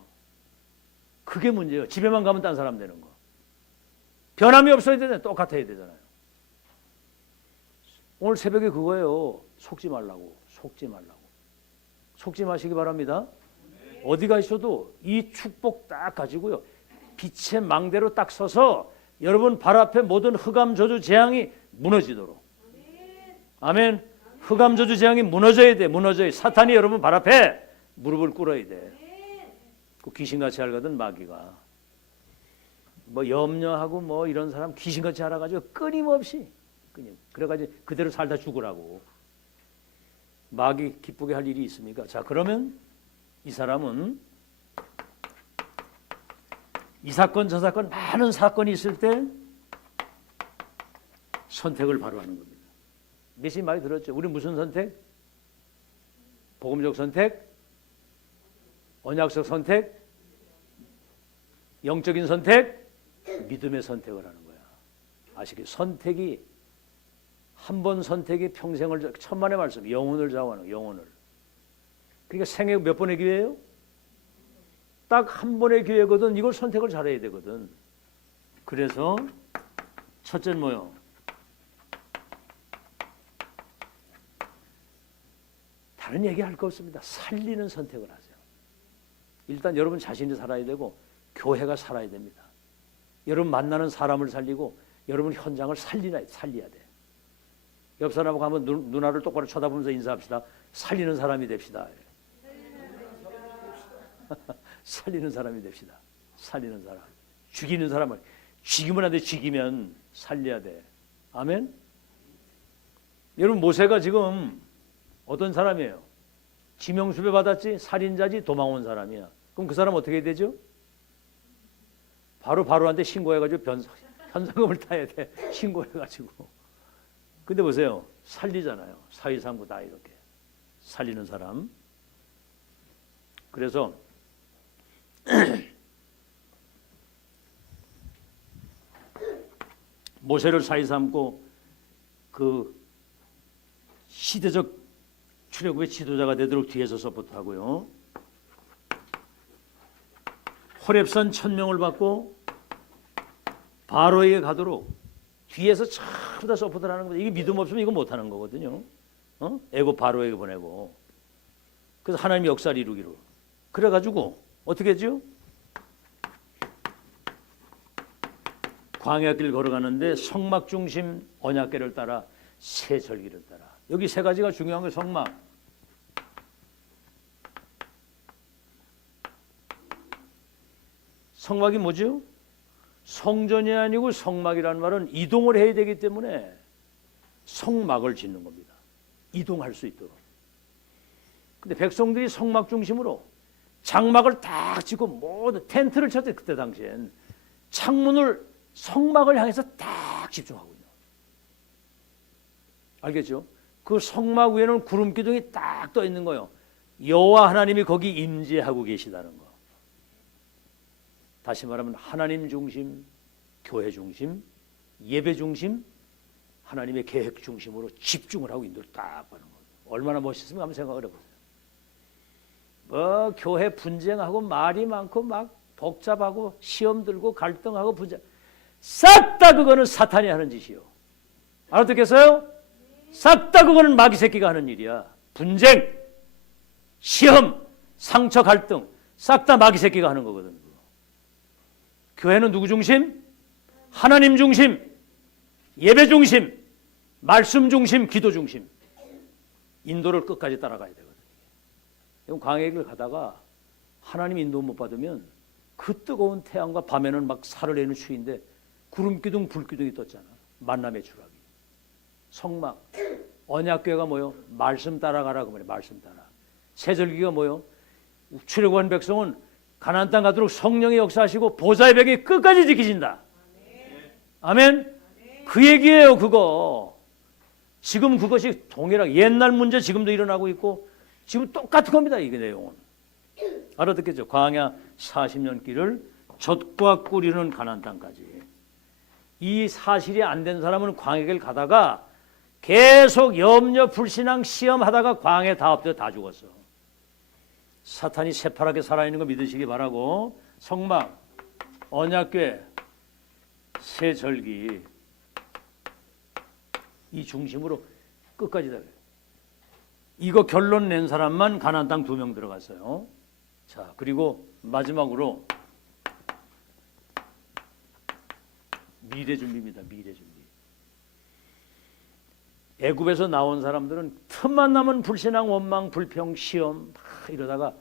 그게 문제예요. 집에만 가면 딴 사람 되는 거. 변함이 없어야 되잖아요. 똑같아야 되잖아요. 오늘 새벽에 그거예요. 속지 말라고. 속지 말라고. 속지 마시기 바랍니다. 어디가 있어도 이 축복 딱 가지고요. 빛의 망대로 딱 서서 여러분 발 앞에 모든 흑암 저주 재앙이 무너지도록. 아멘. 흑암 저주 재앙이 무너져야 돼. 무너져야 돼. 사탄이 여러분 발 앞에 무릎을 꿇어야 돼. 그 귀신같이 알거든 마귀가. 뭐 염려하고 뭐 이런 사람 귀신같이 알아가지고 끊임없이 그래가지고 그대로 살다 죽으라고. 마귀 기쁘게 할 일이 있습니까? 자, 그러면 이 사람은 이 사건 저 사건 많은 사건이 있을 때 선택을 바로 하는 겁니다. 메시지 많이 들었죠? 우리 무슨 선택? 복음적 선택? 언약적 선택? 영적인 선택? 믿음의 선택을 하는 거야. 아시겠죠? 선택이 한 번 선택이 평생을 천만의 말씀 영혼을 좌우하는 영혼을. 그러니까 생애 몇 번의 기회예요? 딱 한 번의 기회거든. 이걸 선택을 잘해야 되거든. 그래서 첫째는 뭐요? 다른 얘기할 거 없습니다. 살리는 선택을 하세요. 일단 여러분 자신이 살아야 되고 교회가 살아야 됩니다. 여러분 만나는 사람을 살리고 여러분 현장을 살려야 돼. 옆 사람하고 한번 누나를 똑바로 쳐다보면서 인사합시다. 살리는 사람이 됩시다. 살리는 사람이 됩시다. 살리는 사람. 죽이는 사람을 죽이면 안 돼. 죽이면 살려야 돼. 아멘. 여러분 모세가 지금 어떤 사람이에요? 지명수배 받았지? 살인자지? 도망 온 사람이야. 그럼 그 사람 어떻게 해야 되죠? 바로한테 신고해가지고 현상금을 타야 돼. 신고해가지고. 근데 보세요. 살리잖아요. 사위삼구 다 이렇게. 살리는 사람. 그래서 모세를 사위삼고 그 시대적 출애굽의 지도자가 되도록 뒤에서 서포트하고요. 호렙산 1000명을 받고 바로에게 가도록 뒤에서 전부 다 서포트를 하는 거죠. 이게 믿음 없으면 이거 못하는 거거든요. 애고 바로에게 보내고. 그래서 하나님의 역사를 이루기로. 그래가지고 어떻게 했죠? 광야길 걸어가는데 성막 중심 언약궤를 따라 새 절기를 따라. 여기 세 가지가 중요한 거예요. 성막. 성막이 뭐죠? 성전이 아니고 성막이라는 말은 이동을 해야 되기 때문에 성막을 짓는 겁니다. 이동할 수 있도록. 근데 백성들이 성막 중심으로 장막을 딱 짓고 모두 텐트를 쳤어요. 그때 당시엔. 창문을 성막을 향해서 딱 집중하거든요. 알겠죠? 그 성막 위에는 구름 기둥이 딱 떠 있는 거예요. 여호와 하나님이 거기 임재하고 계시다는 거. 다시 말하면 하나님 중심, 교회 중심, 예배 중심, 하나님의 계획 중심으로 집중을 하고 인도를 딱 하는 거예요. 얼마나 멋있으면 한번 생각을 해보세요. 뭐 교회 분쟁하고 말이 많고 막 복잡하고 시험 들고 갈등하고 분쟁 싹 다 그거는 사탄이 하는 짓이요. 알아듣겠어요? 싹 다 그거는 마귀 새끼가 하는 일이야. 분쟁, 시험, 상처, 갈등 싹 다 마귀 새끼가 하는 거거든. 교회는 누구 중심? 하나님 중심, 예배 중심, 말씀 중심, 기도 중심. 인도를 끝까지 따라가야 되거든요. 광야길을 가다가 하나님 인도 못 받으면 그 뜨거운 태양과 밤에는 막 살을 내는 추위인데 구름 기둥, 불 기둥이 떴잖아. 만남의 주라기. 성막. 언약궤가 뭐요? 말씀 따라가라 그 말이에요. 말씀 따라. 세절기가 뭐요? 출애굽한 백성은 가나안 땅 가도록 성령이 역사하시고 보좌의 벽이 끝까지 지키신다. 아멘. 그 얘기예요. 그거. 지금 그것이 동일하게 옛날 문제 지금도 일어나고 있고 지금 똑같은 겁니다. 이게 내용은. 알아듣겠죠? 광야 40년 길을 젖과 꿀 이루는 가나안 땅까지. 이 사실이 안 된 사람은 광야길 가다가 계속 염려 불신앙 시험하다가 광야에 다 엎드려 다 죽었어. 사탄이 새파랗게 살아있는 거 믿으시기 바라고 성막, 언약궤, 세절기 이 중심으로 끝까지 다. 이거 결론 낸 사람만 가나안 땅 2명 들어갔어요. 자, 그리고 마지막으로 미래 준비입니다. 미래 준비. 애굽에서 나온 사람들은 틈만 나면 불신앙, 원망, 불평, 시험 막 이러다가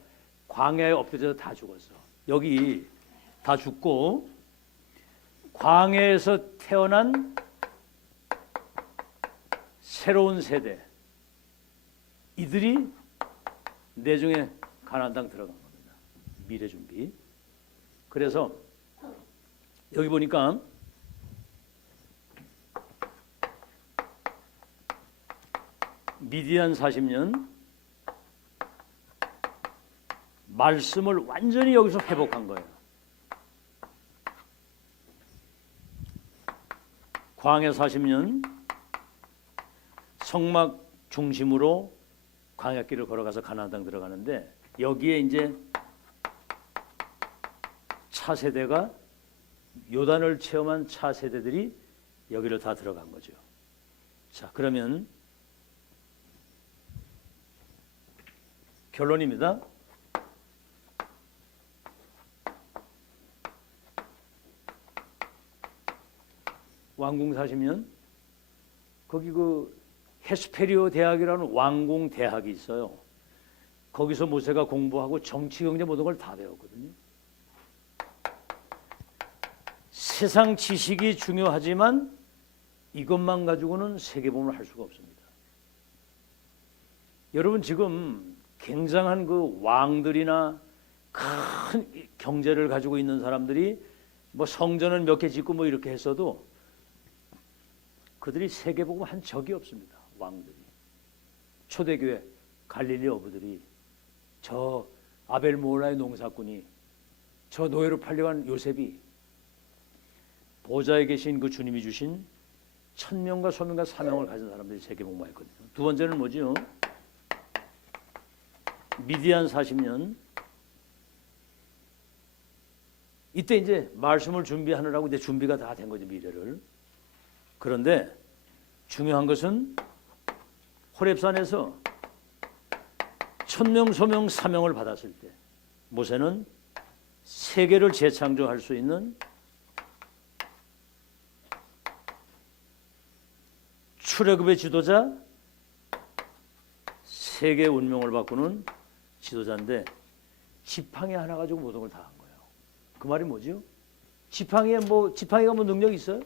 광야에 엎드려서 다 죽었어. 여기 다 죽고 광야에서 태어난 새로운 세대 이들이 내중에 가나안 땅 들어간 겁니다. 미래 준비. 그래서 여기 보니까 미디안 40년 말씀을 완전히 여기서 회복한 거예요. 광야 40년 성막 중심으로 광야길을 걸어가서 가나안 땅 들어가는데 여기에 이제 차세대가 요단을 체험한 차세대들이 여기를 다 들어간 거죠. 자, 그러면 결론입니다. 왕궁 40년 거기 그 헤스페리오 대학이라는 왕궁 대학이 있어요. 거기서 모세가 공부하고 정치 경제 모든 걸 다 배웠거든요. 세상 지식이 중요하지만 이것만 가지고는 세계복음을 할 수가 없습니다. 여러분 지금 굉장한 그 왕들이나 큰 경제를 가지고 있는 사람들이 뭐 성전을 몇 개 짓고 뭐 이렇게 했어도 그들이 세계복음 한 적이 없습니다. 왕들이. 초대교회 갈릴리 어부들이 저 아벨 모홀라의 농사꾼이 저 노예로 팔려간 요셉이 보좌에 계신 그 주님이 주신 천명과 소명과 사명을 가진 사람들이 세계복음화했거든요. 두 번째는 뭐죠? 미디안 40년 이때 이제 말씀을 준비하느라고 이제 준비가 다 된 거죠. 미래를. 그런데 중요한 것은 호렙산에서 천명 소명 사명을 받았을 때 모세는 세계를 재창조할 수 있는 출애굽의 지도자, 세계 운명을 바꾸는 지도자인데 지팡이 하나 가지고 모든 걸 다 한 거예요. 그 말이 뭐죠? 지팡이가 뭐 능력이 있어요?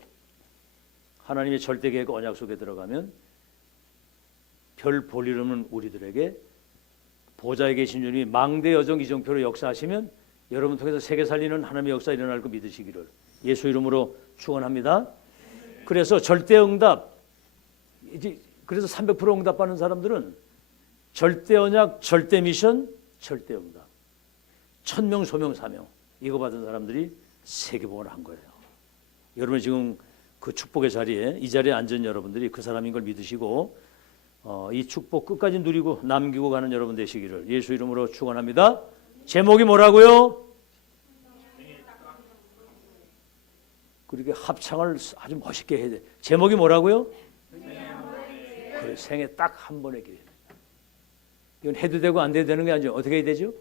하나님의 절대 계획 언약 속에 들어가면 별 볼 일 없는 우리들에게 보좌에 계신 주님이 망대 여정 이정표로 역사하시면 여러분 통해서 세계 살리는 하나님의 역사 일어날 거 믿으시기를 예수 이름으로 축원합니다. 그래서 절대 응답 이제 그래서 300% 응답받는 사람들은 절대 언약, 절대 미션, 절대 응답, 천명 소명 사명 이거 받은 사람들이 세계복음을 한 거예요. 여러분 지금 그 축복의 자리에 이 자리에 앉은 여러분들이 그 사람인 걸 믿으시고 이 축복 끝까지 누리고 남기고 가는 여러분 되시기를 예수 이름으로 축원합니다. 제목이 뭐라고요? 그렇게 합창을 아주 멋있게 해야 돼. 제목이 뭐라고요? 그래, 생에 딱 한 번의 기회입니다. 이건 해도 되고 안 해도 되는 게 아니죠. 어떻게 해야 되죠?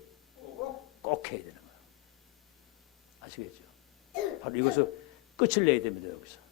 꼭 해야 되는 거예요. 아시겠죠? 바로 이것을 끝을 내야 됩니다. 여기서.